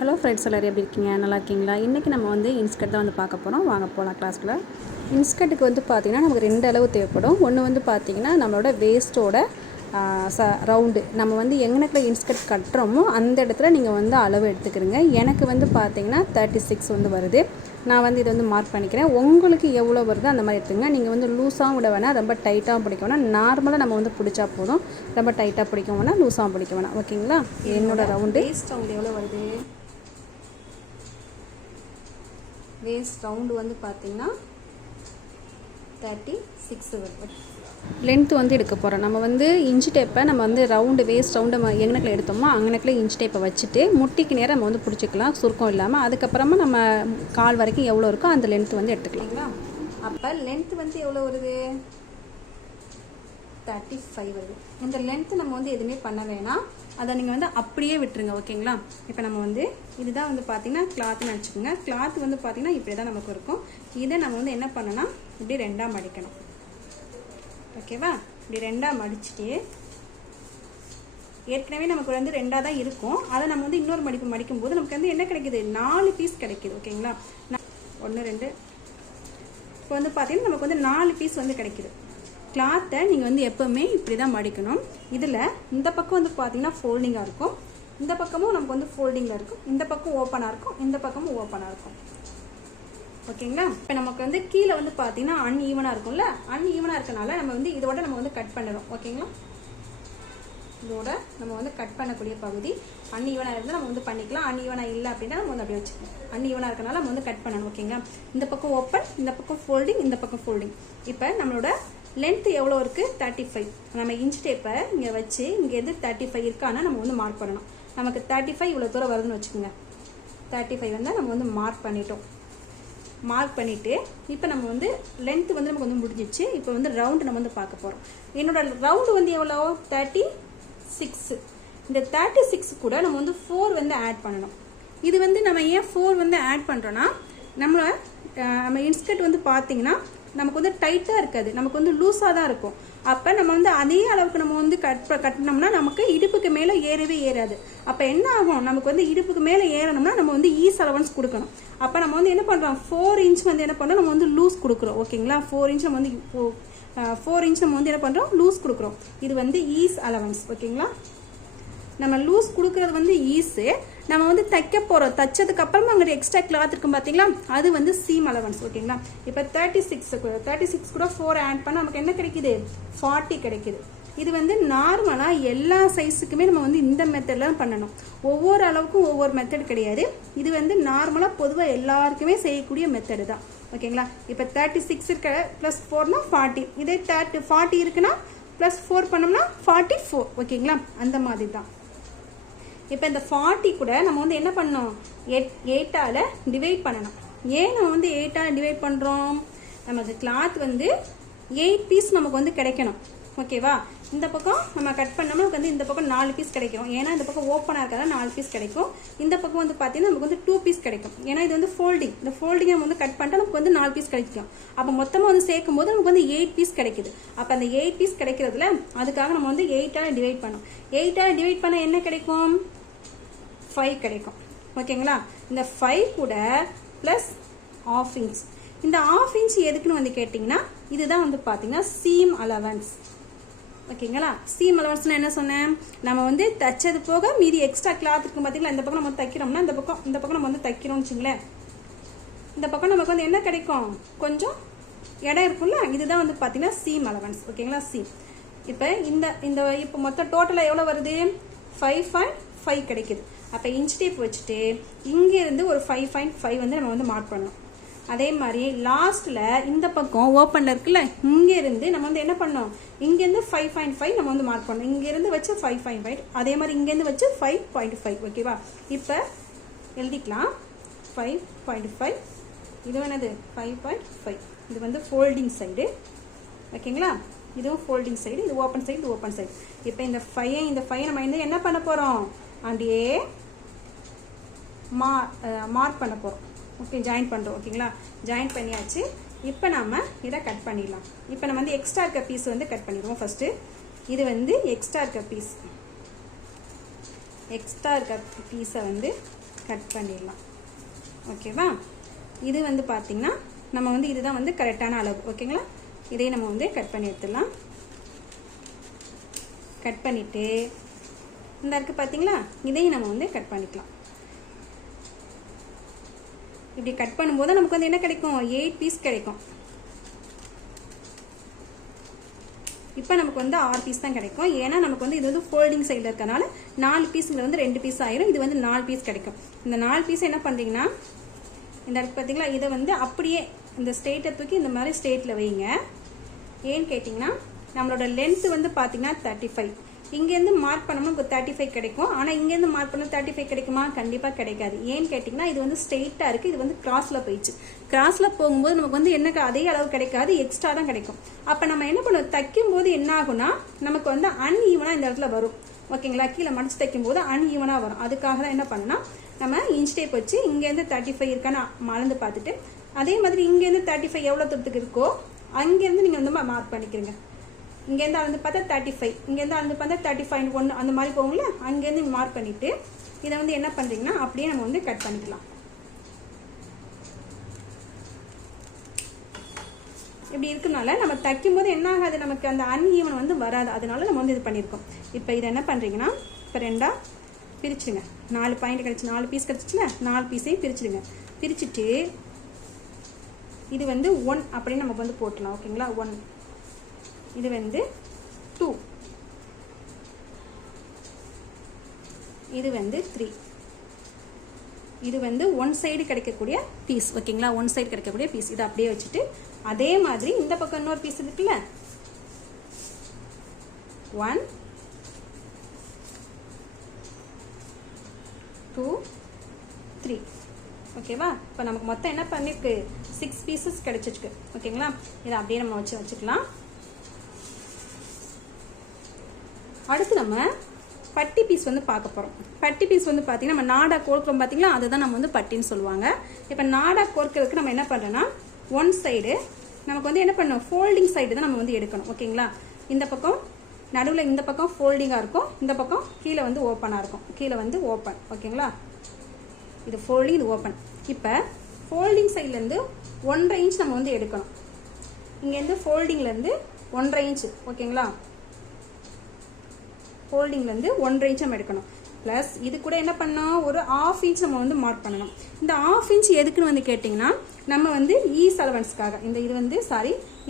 Hello friends, எல்லோரும் எப்படி இருக்கீங்க? நல்லா இருக்கீங்களா? இன்றைக்கி நம்ம வந்து இன்ஸ்கர்ட் தான் வந்து பார்க்க போகிறோம். வாங்க போகலாம் கிளாஸ்க்குள்ள. இன்ஸ்கர்ட்டுக்கு வந்து பார்த்திங்கன்னா நமக்கு 2 அளவு தேவைப்படும். ஒன்று வந்து பார்த்திங்கன்னா நம்மளோட வேஸ்ட்டோட ரவுண்டு நம்ம வந்து எங்கனக்குள்ள இன்ஸ்கர்ட் கட்டுறோமோ அந்த இடத்துல நீங்கள் வந்து அளவு எடுத்துக்கிறீங்க. எனக்கு வந்து பார்த்திங்கன்னா 36 வந்து வருது. நான் வந்து இதை வந்து மார்க் பண்ணிக்கிறேன். உங்களுக்கு எவ்வளோ வருதோ அந்த மாதிரி எடுத்துங்க. நீங்கள் வந்து லூஸாகவும் விட வேணாம், ரொம்ப டைட்டாகவும் பிடிக்க வேணாம். நார்மலாக நம்ம வந்து பிடிச்சா போதும். ரொம்ப டைட்டாக பிடிக்க வேணாம், லூஸாகவும் பிடிக்க வேணாம். ஓகேங்களா? என்னோட ரவுண்டு வேஸ்ட் ரவுண்டு எவ்வளோ வருது? வேஸ்ட் ரவுண்டு வந்து பார்த்திங்கன்னா 36 வரும். லென்த்து வந்து எடுக்க போகிறோம். நம்ம வந்து இன்ச்சு டேப்பை நம்ம வந்து வேஸ்ட் ரவுண்டை எங்கனக்கில் எடுத்தோமோ அங்கனக்கில் இன்ச்சு டேப்பை வச்சுட்டு முட்டிக்கு நேரம் நம்ம வந்து பிடிச்சிக்கலாம், சுருக்கம் இல்லாமல். அதுக்கப்புறமா நம்ம கால் வரைக்கும் எவ்வளோ இருக்கோ அந்த லென்த்து வந்து எடுத்துக்கலாங்களா. அப்போ லென்த்து வந்து எவ்வளோ வருது? 35 வருது. இந்த லென்த்து நம்ம வந்து எதுவுமே பண்ண வேணாம், அதை நீங்கள் வந்து அப்படியே விட்டுருங்க. ஓகேங்களா? இப்போ நம்ம வந்து இதுதான் வந்து பார்த்திங்கன்னா கிளாத்துன்னு நினச்சிக்கோங்க. கிளாத் வந்து பார்த்திங்கன்னா இப்படி தான் நமக்கு இருக்கும். இதை நம்ம வந்து என்ன பண்ணோன்னா இப்படி 2ஆக மடிக்கணும். ஓகேவா? இப்படி 2ஆக மடிச்சுட்டு ஏற்கனவே நமக்கு வந்து 2ஆக தான் இருக்கும். அதை நம்ம வந்து இன்னொரு மடிக்கும்போது நமக்கு வந்து என்ன கிடைக்கிது? 4 பீஸ் கிடைக்கிது. ஓகேங்களா? 1 2 இப்போ வந்து பார்த்திங்கன்னா நமக்கு வந்து 4 பீஸ் வந்து கிடைக்கிது. கிளாத்தை நீங்கள் வந்து எப்போவுமே இப்படி தான் மடிக்கணும். இதில் இந்த பக்கம் வந்து பார்த்திங்கன்னா ஃபோல்டிங்காக இருக்கும், இந்த பக்கமும் நமக்கு வந்து ஃபோல்டிங்கில் இருக்கும், இந்த பக்கம் ஓப்பனாக இருக்கும், இந்த பக்கமும் ஓப்பனாக இருக்கும். ஓகேங்களா? இப்போ நமக்கு வந்து கீழே வந்து பார்த்திங்கன்னா அன்ஈவனாக இருக்கும்ல, அன்ஈவனாக இருக்கனால நம்ம வந்து இதோட நம்ம வந்து கட் பண்ணிடும். ஓகேங்களா? இதோட நம்ம வந்து கட் பண்ணக்கூடிய பகுதி அன்ஈவனாக இருந்தால் நம்ம வந்து பண்ணிக்கலாம். அன்ஈவனாக இல்லை அப்படின்னா நம்ம வந்து அப்படியே வச்சுக்கலாம். அன்ஈவனாக இருக்கனால நம்ம வந்து கட் பண்ணணும். ஓகேங்களா? இந்த பக்கம் ஓப்பன், இந்த பக்கம் ஃபோல்டிங், இந்த பக்கம் ஃபோல்டிங். இப்போ நம்மளோட லென்த்து எவ்வளோ இருக்குது? 35. நம்ம இன்ச் டேப்பை இங்கே வச்சு இங்கேருந்து 35 இருக்கானா நம்ம வந்து மார்க் பண்ணணும். நமக்கு 35 இவ்வளோ தூரம் வருதுன்னு வச்சுக்கோங்க. 35 வந்து நம்ம வந்து மார்க் பண்ணிட்டோம். மார்க் பண்ணிவிட்டு இப்போ நம்ம வந்து லென்த்து வந்து நமக்கு வந்து முடிஞ்சிச்சு. இப்போ வந்து ரவுண்டு நம்ம வந்து பார்க்க போகிறோம். என்னோட ரவுண்டு வந்து எவ்வளோ? 36. இந்த 36 கூட நம்ம வந்து 4 வந்து ஆட் பண்ணணும். இது வந்து நம்ம ஏன் 4 வந்து ஆட் பண்ணுறோன்னா நம்ம இன்ஸ்கர்ட் வந்து பார்த்தீங்கன்னா நமக்கு வந்து டைட்டாக இருக்காது, நமக்கு வந்து லூஸாக தான் இருக்கும். அப்போ நம்ம வந்து அதே அளவுக்கு நம்ம வந்து கட்டினோம்னா நமக்கு இடுப்புக்கு மேலே ஏறவே ஏறாது. அப்போ என்ன ஆகும்? நமக்கு வந்து இடுப்புக்கு மேலே ஏறணும்னா நம்ம வந்து ஈஸ் அலவன்ஸ் கொடுக்கணும். அப்போ நம்ம வந்து என்ன பண்ணுறோம்? 4 இன்ச் வந்து என்ன பண்ணுறோம்? நம்ம வந்து லூஸ் கொடுக்குறோம். ஓகேங்களா? 4 இன்ச் நம்ம வந்து 4 இன்ச் நம்ம வந்து என்ன பண்ணுறோம்? லூஸ் கொடுக்குறோம். இது வந்து ஈஸ் அலவன்ஸ். ஓகேங்களா? நம்ம லூஸ் கொடுக்குறது வந்து ஈஸு. நம்ம வந்து தைக்க போகிறோம். தைச்சதுக்கு அப்புறமா அங்கே எக்ஸ்ட்ரா கிளாத் இருக்கும் பார்த்தீங்களா, அது வந்து சீம் அலவன்ஸ். ஓகேங்களா? இப்போ 36 கூட 4 ஆட் பண்ணால் நமக்கு என்ன கிடைக்கிது? 40 கிடைக்கிது. இது வந்து நார்மலாக எல்லா சைஸுக்குமே நம்ம வந்து இந்த மெத்தடில் தான் பண்ணணும். ஒவ்வொரு அளவுக்கும் ஒவ்வொரு மெத்தட் கிடையாது. இது வந்து நார்மலாக பொதுவாக எல்லாருக்குமே செய்யக்கூடிய மெத்தடு தான். ஓகேங்களா? இப்போ 36 இருக்க ப்ளஸ் 4னா 40. இதே 40 இருக்குன்னா ப்ளஸ் 4 பண்ணோம்னா 44. ஓகேங்களா? அந்த மாதிரி தான். இப்போ இந்த 40 கூட நம்ம வந்து என்ன பண்ணணும்? 8ஆல் டிவைட் பண்ணணும். ஏன் நம்ம வந்து 8ஆல் டிவைட் பண்ணுறோம்? நமக்கு கிளாத் வந்து 8 பீஸ் நமக்கு வந்து கிடைக்கணும். ஓகேவா? இந்த பக்கம் நம்ம கட் பண்ணோம்னா நமக்கு வந்து இந்த பக்கம் 4 பீஸ் கிடைக்கும். ஏன்னா இந்த பக்கம் ஓப்பனாக இருக்கிறதா 4 பீஸ் கிடைக்கும். இந்த பக்கம் வந்து பார்த்தீங்கன்னா நமக்கு வந்து 2 பீஸ் கிடைக்கும். ஏன்னா இது வந்து ஃபோல்டிங். இந்த ஃபோல்டிங்கை நம்ம வந்து கட் பண்ணிட்டா நமக்கு வந்து 4 பீஸ் கிடைக்கும். அப்போ மொத்தமாக வந்து சேர்க்கும் போது நமக்கு வந்து 8 பீஸ் கிடைக்குது. அப்போ அந்த 8 பீஸ் கிடைக்கிறதுல அதுக்காக நம்ம வந்து 8ஆல் டிவைட் பண்ணோம். 8ஆல் டிவைட் பண்ண என்ன கிடைக்கும்? 5 கிடைக்கும். ஓகேங்களா? இந்த 5 கூட ப்ளஸ் ½ இன்ச். இந்த ½ இன்ச் எதுக்குன்னு வந்து கேட்டிங்கன்னா இதுதான் வந்து பார்த்தீங்கன்னா சீம் அலவன்ஸ். ஓகேங்களா? சீம் அலவன்ஸ்னால் என்ன சொன்னேன்? நம்ம வந்து தைச்சது போக மீதி எக்ஸ்ட்ரா கிளாத் இருக்கும் பார்த்தீங்களா, இந்த பக்கம் நம்ம தைக்கிறோம்னா இந்த பக்கம் நம்ம வந்து தைக்கிறோம்னு வச்சுங்களேன். இந்த பக்கம் நமக்கு வந்து என்ன கிடைக்கும்? கொஞ்சம் இடம் இருக்கும்ல, இதுதான் வந்து பார்த்தீங்கன்னா சீம் அலவன்ஸ். ஓகேங்களா? சீம். இப்போ இப்போ மொத்தம் டோட்டலாக எவ்வளோ வருது? 5.5 கிடைக்குது. அப்போ இன்ச் டேப் வச்சுட்டு இங்கேருந்து ஒரு 5.5 வந்து நம்ம வந்து மார்க் பண்ணணும். அதே மாதிரி லாஸ்ட்டில் இந்த பக்கம் ஓப்பனில் இருக்குல்ல, இங்கேருந்து நம்ம வந்து என்ன பண்ணோம்? இங்கேருந்து 5.5 நம்ம வந்து மார்க் பண்ணோம். இங்கேருந்து வச்சு 5.5, அதே மாதிரி இங்கேருந்து வச்சு 5.5. ஓகேவா? இப்போ எழுதிக்கலாம். 5.5. இது என்னது? 5.5. இது வந்து ஃபோல்டிங் சைடு. ஓகேங்களா? இதுவும் ஃபோல்டிங் சைடு, இது ஓப்பன் சைடு, இது ஓப்பன் சைடு. இப்போ இந்த 5 நம்ம வந்து என்ன பண்ண போகிறோம்? அப்படியே மார்க் பண்ண போகிறோம். ஓகே, ஜாயின் பண்ணுறோம். ஓகேங்களா? ஜாயின் பண்ணியாச்சு. இப்போ நம்ம இதை கட் பண்ணிடலாம். இப்போ நம்ம வந்து எக்ஸ்ட்ரா இருக்க பீஸ் வந்து கட் பண்ணிடுவோம். ஃபஸ்ட்டு இது வந்து எக்ஸ்ட்ரா இருக்க பீஸை வந்து கட் பண்ணிடலாம். ஓகேவா? இது வந்து பார்த்திங்கன்னா நம்ம வந்து இதுதான் வந்து கரெக்டான அளவு. ஓகேங்களா? இதையும் நம்ம வந்து கட் பண்ணி எடுத்துடலாம். கட் பண்ணிவிட்டு இந்த இருக்குது பார்த்தீங்களா, இதையும் நம்ம வந்து கட் பண்ணிக்கலாம். இப்படி கட் பண்ணும்போது நமக்கு வந்து என்ன கிடைக்கும், 8 பீஸ் கிடைக்கும். இப்போ நமக்கு வந்து 6 பீஸ் தான் கிடைக்கும். ஏன்னா நமக்கு வந்து இது வந்து ஃபோல்டிங் சைடில் இருக்கனால 4 பீஸுங்கிற வந்து 2 பீஸ் ஆயிரும். இது வந்து 4 பீஸ் கிடைக்கும். இந்த 4 பீஸ் என்ன பண்ணுறீங்கன்னா, இந்த இடத்துக்கு பார்த்தீங்களா, இதை வந்து அப்படியே இந்த ஸ்ட்ரெயிட்டை தூக்கி இந்த மாதிரி ஸ்ட்ரெயிட்டில் வைங்க. ஏன்னு கேட்டிங்கன்னா, நம்மளோட லென்த்து வந்து பார்த்தீங்கன்னா 35. இங்கேருந்து மார்க் பண்ணோம்னா நமக்கு 35 கிடைக்கும். ஆனால் இங்கேருந்து மார்க் பண்ணால் 35 கிடைக்குமா? கண்டிப்பாக கிடைக்காது. ஏன்னு கேட்டிங்கன்னா, இது வந்து ஸ்ட்ரெயிட்டாக இருக்குது, இது வந்து கிராஸில் போயிடுச்சு. கிராஸில் போகும்போது நமக்கு வந்து என்ன அதே அளவு கிடைக்காது, எக்ஸ்ட்ரா தான் கிடைக்கும். அப்போ நம்ம என்ன பண்ணுவோம், தைக்கும் போது என்ன ஆகும்னா நமக்கு வந்து அன்ஈவனாக இந்த இடத்துல வரும். ஓகேங்களா? கீழே மடிச்சு தைக்கும் போது அன்ஈவனாக வரும். அதுக்காக தான் என்ன பண்ணணும்னா, நம்ம இன்ச் டேப் வச்சு இங்கேருந்து 35 இருக்கான்னு அளந்து பார்த்துட்டு, அதே மாதிரி இங்கேருந்து 35 எவ்வளோ தூரத்துக்கு இருக்கோ அங்கேருந்து நீங்கள் வந்து மார்க் பண்ணிக்கிறீங்க. இங்கேருந்து அளந்து பார்த்தா 35, இங்கேருந்து அளந்து பார்த்தா 35.1 அந்த மாதிரி போகும்ல, அங்கேருந்து மார்க் பண்ணிவிட்டு இதை வந்து என்ன பண்ணுறீங்கன்னா அப்படியே நம்ம வந்து கட் பண்ணிக்கலாம். இப்படி இருக்கனால நம்ம தைக்கும் போது என்ன ஆகாது, நமக்கு அந்த அன்ஈவன் வந்து வராது. அதனால நம்ம வந்து இது பண்ணியிருக்கோம். இப்போ இதை என்ன பண்ணுறீங்கன்னா, இப்போ 2ஆக பிரிச்சுடுங்க. 4 பாயிண்ட் கிடச்சி 4 பீஸ் கிடச்சிச்சுல, 4 பீஸையும் பிரிச்சுடுங்க. பிரிச்சுட்டு இது வந்து 1 அப்படின்னு நம்ம வந்து போட்டலாம். ஓகேங்களா? 1, இது வந்து 2, இது வந்து 3, இது வந்து 1 சைடு கிடைக்கக்கூடிய பீஸ். ஓகேங்களா? 1 சைடு கிடைக்கக்கூடிய பீஸ். இதை அப்படியே வச்சுட்டு அதே மாதிரி இந்த பக்கம் இன்னொரு பீஸ் இருக்குல்ல, 1, 2, 3. ஓகேவா? இப்போ நமக்கு மொத்தம் என்ன பண்ணிருக்கு, 6 பீசஸ் கிடைச்சிருக்கு. ஓகேங்களா? இதை அப்படியே நம்ம வச்சுக்கலாம். அடுத்து நம்ம பட்டி பீஸ் வந்து பார்க்க போகிறோம். பட்டி பீஸ் வந்து பார்த்தீங்கன்னா, நம்ம நாடா கோர்க்கிறோம் பார்த்தீங்களா, அதுதான் நம்ம வந்து பட்டின்னு சொல்லுவாங்க. இப்போ நாடா கோர்க்கிறதுக்கு நம்ம என்ன பண்ணுறோன்னா, 1 சைடு நமக்கு வந்து என்ன பண்ணணும், ஃபோல்டிங் சைடு தான் நம்ம வந்து எடுக்கணும். ஓகேங்களா? இந்த பக்கம் நடுவில் இந்த பக்கம் ஃபோல்டிங்காக இருக்கும், இந்த பக்கம் கீழே வந்து ஓப்பனாக இருக்கும். கீழே வந்து ஓப்பன். ஓகேங்களா? இது ஃபோல்டிங், இது ஓப்பன். இப்போ ஃபோல்டிங் சைட்லேருந்து 1.5 இன்ச் நம்ம வந்து எடுக்கணும். இங்கேருந்து ஃபோல்டிங்லேருந்து 1.5 இன்ச். ஓகேங்களா? ஃபோல்டிங்லேருந்து 1.5 இன்ச் நம்ம எடுக்கணும். ப்ளஸ் இது கூட என்ன பண்ணோம், ஒரு 1/2 இன்ச் நம்ம வந்து மார்க் பண்ணணும். இந்த 1/2 இன்ச் எதுக்குன்னு வந்து கேட்டிங்கன்னா, நம்ம வந்து ஈஸ் அலவன்ஸ்க்காக, இது வந்து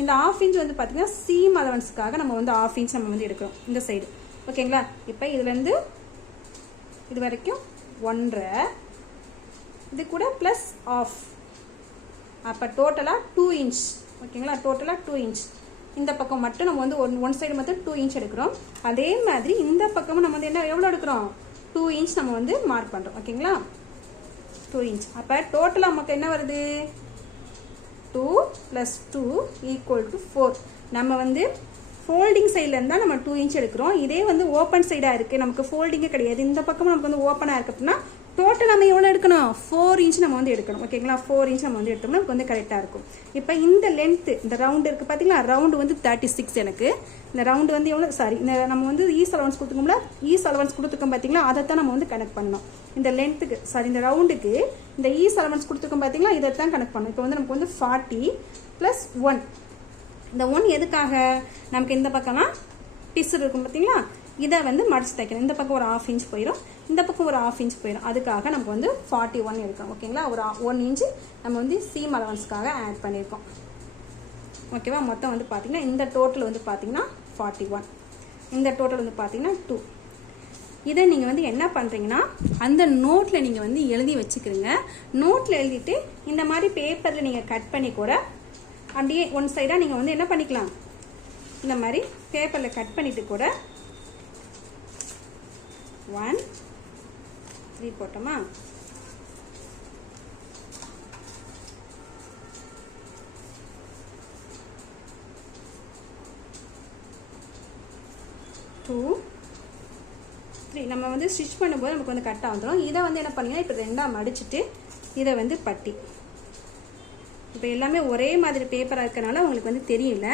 இந்த 1/2 இன்ச் வந்து பார்த்தீங்கன்னா சீம் அலவன்ஸ்க்காக நம்ம வந்து 1/2 இன்ச் நம்ம வந்து எடுக்கிறோம் இந்த சைடு. ஓகேங்களா? இப்போ இதுலேருந்து இது வரைக்கும் 1.5, இது கூட ப்ளஸ் 1/2, அப்போ டோட்டலாக 2 இன்ச். ஓகேங்களா? டோட்டலாக 2 இன்ச். இந்த பக்கம் மட்டும் நம்ம வந்து ஒன் சைடு மட்டும் 2 இன்ச் எடுக்கிறோம். அதே மாதிரி இந்த பக்கமும் நம்ம வந்து எவ்வளோ எடுக்கிறோம், 2 இன்ச் நம்ம வந்து மார்க் பண்ணுறோம். ஓகேங்களா? 2 இன்ச். அப்போ டோட்டலாக நமக்கு என்ன வருது, 2 + 2 = 4. நம்ம வந்து ஃபோல்டிங் சைடில் இருந்தால் நம்ம 2 இன்ச் எடுக்கிறோம். இதே வந்து ஓப்பன் சைடாக இருக்குது, நமக்கு ஃபோல்டிங்கே கிடையாது, இந்த பக்கமும் நமக்கு வந்து ஓப்பனாக இருக்குது அப்படின்னா டோட்டல் நம்ம எவ்வளோ எடுக்கணும், 4 இன்ச் நம்ம வந்து எடுக்கணும். ஓகேங்களா? 4 இன்ச் நம்ம வந்து எடுத்தோம்னா நமக்கு வந்து கரெக்டாக இருக்கும். இப்போ இந்த லென்த்து, இந்த ரவுண்டு இருக்குது பார்த்தீங்களா, ரவுண்டு வந்து 36. எனக்கு இந்த ரவுண்டு வந்து எவ்வளோ, இந்த நம்ம வந்து ஈஸ் அலவன்ஸ் கொடுத்துக்கோம்ல, ஈஸ் அலவன்ஸ் கொடுத்துருக்கோம் பார்த்தீங்களா, அதை தான் நம்ம வந்து கனெக்ட் பண்ணணும். இந்த லென்த்துக்கு இந்த ரவுண்டுக்கு இந்த ஈஸ் அலவன்ஸ் கொடுத்துருக்கோம் பார்த்தீங்களா, இதை தான் கனெக்ட் பண்ணணும். இப்போ வந்து நமக்கு வந்து 40 + 1. இந்த 1 எதுக்காக, நமக்கு இந்த பக்கம்லாம் பிசு இருக்கும் பார்த்தீங்களா, இதை வந்து மடிச்சு தைக்கணும். இந்த பக்கம் ஒரு 1/2 இன்ச் போயிடும், இந்த பக்கம் ஒரு 1/2 இன்ச் போயிடும். அதுக்காக நமக்கு வந்து 41 எடுக்கணும். ஓகேங்களா? ஒரு 1 இன்ச்சு நம்ம வந்து சீம் அலவன்ஸ்க்காக ஆட் பண்ணியிருக்கோம். ஓகேவா? மொத்தம் வந்து பார்த்தீங்கன்னா இந்த டோட்டல் வந்து பார்த்தீங்கன்னா 41, இந்த டோட்டல் வந்து பார்த்தீங்கன்னா 2. இதை நீங்கள் வந்து என்ன பண்ணுறீங்கன்னா, அந்த நோட்டில் நீங்கள் வந்து எழுதி வச்சுக்கிறீங்க. நோட்டில் எழுதிட்டு இந்த மாதிரி பேப்பரில் நீங்கள் கட் பண்ணி கூட அப்படியே 1 சைடாக நீங்கள் வந்து என்ன பண்ணிக்கலாம், இந்த மாதிரி பேப்பரில் கட் பண்ணிவிட்டு கூட 1, 3 போட்டோமா, நம்ம வந்து ஸ்டிச் பண்ணும்போது நமக்கு வந்து கரெக்டாக வந்துடும். இதை வந்து என்ன பண்ணீங்கன்னா, இப்போ 2ஆக மடிச்சுட்டு இதை வந்து பட்டி, இப்போ எல்லாமே ஒரே மாதிரி பேப்பராக இருக்கனால உங்களுக்கு வந்து தெரியல.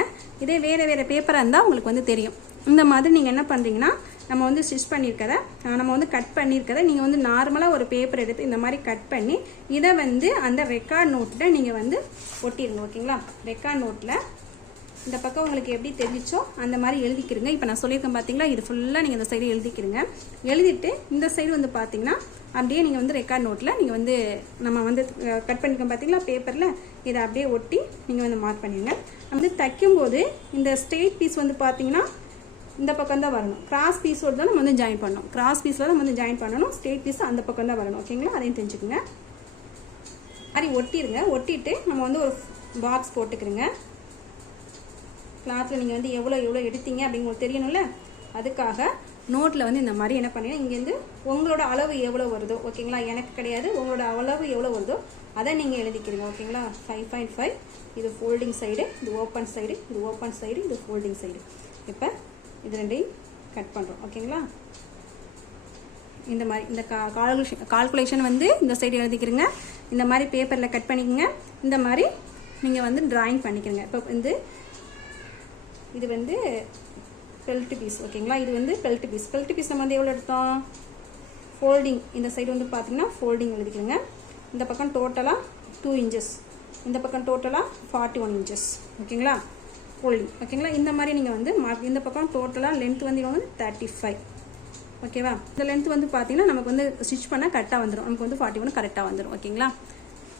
இதே வேறு வேறு பேப்பராக இருந்தால் உங்களுக்கு வந்து தெரியும். இந்த மாதிரி நீங்கள் என்ன பண்ணுறீங்கன்னா, நம்ம வந்து ஸ்டிச் பண்ணியிருக்கதை நம்ம வந்து கட் பண்ணியிருக்கதை நீங்கள் வந்து நார்மலாக ஒரு பேப்பர் எடுத்து இந்த மாதிரி கட் பண்ணி இதை வந்து அந்த ரெக்கார்ட் நோட்டில் நீங்கள் வந்து ஒட்டிடுங்க. ஓகேங்களா? ரெக்கார்ட் நோட்டில் இந்த பக்கம் உங்களுக்கு எப்படி தெரிஞ்சோ அந்த மாதிரி எழுதிக்கிறங்க. இப்போ நான் சொல்லியிருக்கேன் பார்த்தீங்களா, இது ஃபுல்லாக நீங்கள் இந்த சைடு எழுதிக்கிறங்க. எழுதிட்டு இந்த சைடு வந்து பார்த்தீங்கன்னா அப்படியே நீங்கள் வந்து ரெக்கார்ட் நோட்டில் நீங்கள் வந்து நம்ம வந்து கட் பண்ணிக்கோம் பார்த்தீங்களா பேப்பரில், இதை அப்படியே ஒட்டி நீங்கள் வந்து மார்க் பண்ணிடுங்க. வந்து தைக்கும்போது இந்த ஸ்ட்ரெயிட் பீஸ் வந்து பார்த்தீங்கன்னா இந்த பக்கம் தான் வரணும். கிராஸ் பீஸோடு தான் நம்ம வந்து ஜாயின் பண்ணணும். கிராஸ் பீஸில் தான் நம்ம வந்து ஜாயின் பண்ணணும். ஸ்ட்ரெயிட் பீஸ் அந்த பக்கம் தான் வரணும். ஓகேங்களா? அதையும் தெரிஞ்சுக்குங்க. மாதிரி ஒட்டிடுங்க. ஒட்டிட்டு நம்ம வந்து ஒரு பாக்ஸ் போட்டுக்கிறோங்க. கிளாத்தில் நீங்கள் வந்து எவ்வளோ எடுத்தீங்க அப்படின்னு உங்களுக்கு தெரியணும்ல, அதுக்காக நோட்டில் வந்து இந்த மாதிரி என்ன பண்ணீங்கன்னா இங்கேருந்து உங்களோட அளவு எவ்வளோ வருதோ, ஓகேங்களா, எனக்கு கிடையாது, உங்களோட அளவு எவ்வளோ வருதோ அதை நீங்கள் எழுதிக்கிறீங்க. ஓகேங்களா? 5.5 இது ஃபோல்டிங் சைடு, இது ஓப்பன் சைடு, இது ஓப்பன் சைடு, இது ஃபோல்டிங் சைடு. இப்போ இது ரெண்டையும் கட் பண்ணுறோம். ஓகேங்களா? இந்த மாதிரி இந்த கால்குலேஷன் வந்து இந்த சைடு எழுதிக்கிறீங்க. இந்த மாதிரி பேப்பரில் கட் பண்ணிக்கோங்க. இந்த மாதிரி நீங்கள் வந்து டிராயிங் பண்ணிக்கிறீங்க. இப்போ வந்து இது வந்து பெல்ட் பீஸ். ஓகேங்களா? இது வந்து பெல்ட் பீஸ். பெல்ட் பீஸ் நம்ம வந்து எவ்வளோ எடுத்தோம்? ஃபோல்டிங் இந்த சைடு வந்து பார்த்தீங்கன்னா ஃபோல்டிங் எழுதிக்கிறங்க. இந்த பக்கம் டோட்டலாக 2 inches, இந்த பக்கம் டோட்டலாக 41 inches. ஓகேங்களா? ஃபோல்டிங். ஓகேங்களா? இந்த மாதிரி நீங்கள் வந்து மார்க். இந்த பக்கம் டோட்டலாக லென்த் வந்து இவங்க வந்து 35. ஓகேவா? இந்த லென்த் வந்து பார்த்தீங்கன்னா நமக்கு வந்து ஸ்டிச் பண்ணால் கரெக்டாக வந்துடும். நமக்கு வந்து 41 கரெக்டாக வந்துடும். ஓகேங்களா?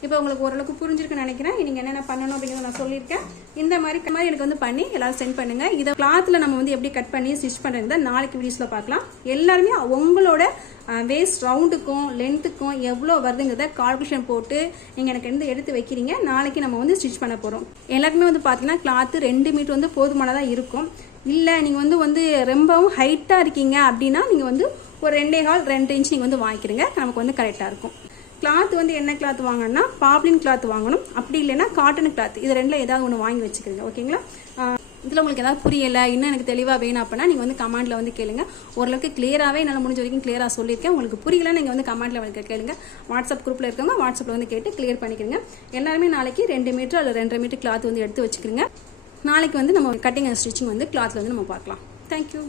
இப்போ உங்களுக்கு ஓரளவுக்கு புரிஞ்சிருக்குன்னு நினைக்கிறேன். நீங்கள் என்னென்ன பண்ணணும் அப்படிங்கிறத நான் சொல்லியிருக்கேன். இந்த மாதிரி எனக்கு வந்து பண்ணி எல்லாரும் சென்ட் பண்ணுங்க. இதை கிளாத்தில் நம்ம வந்து எப்படி கட் பண்ணி ஸ்டிச் பண்ணுறது நாளைக்கு வீடியோஸில் பார்க்கலாம். எல்லாருமே உங்களோட வேஸ்ட் ரவுண்டுக்கும் லென்த்துக்கும் எவ்வளோ வருதுங்கிறத கால்குலேஷன் போட்டு நீங்கள் எனக்கு வந்து எடுத்து வைக்கிறீங்க. நாளைக்கு நம்ம வந்து ஸ்டிச் பண்ண போகிறோம். எல்லாருக்குமே வந்து பார்த்தீங்கன்னா கிளாத்து 2 மீட்டர் வந்து போதுமானதாக இருக்கும். இல்லை நீங்கள் வந்து ரொம்பவும் ஹைட்டாக இருக்கீங்க அப்படின்னா நீங்கள் வந்து ஒரு 2.25 inch நீங்கள் வந்து வாங்கிக்கிறீங்க. நமக்கு வந்து கரெக்டாக இருக்கும். கிளாத் வந்து என்ன கிளாத் வாங்கணும்னா பாப்ளின் கிளாத் வாங்கணும். அப்படி இல்லைன்னா காட்டன் கிளாத். இது ரெண்டில் ஏதாவது ஒன்று வாங்கி வச்சுக்கிறீங்க. ஓகேங்களா? இதில் உங்களுக்கு ஏதாவது புரியலை, இன்னும் எனக்கு தெளிவாக வேணும் அப்படின்னா நீங்கள் வந்து கமெண்ட்டில் வந்து கேளுங்க. ஓரளவுக்கு கிளியராகவே என்னால் முடிஞ்ச வரைக்கும் கிளியராக சொல்லியிருக்கேன். உங்களுக்கு புரியல நீங்கள் வந்து கமெண்ட்டில் வந்து கேளுங்க. வாட்ஸ்அப் குரூப்பில் இருக்கவங்க வாட்ஸ்அப்பில் வந்து கேட்டு கிளியர் பண்ணிக்கிறீங்க. எல்லாருமே நாளைக்கு 2 மீட்டர் அல்லது 2.5 மீட்டர் கிளாத் வந்து எடுத்து வச்சுக்கிறீங்க. நாளைக்கு வந்து நம்ம கட்டிங் அண்ட் ஸ்டிச்சிங் வந்து கிளாத்தில் வந்து நம்ம பார்க்கலாம். தேங்க்யூ.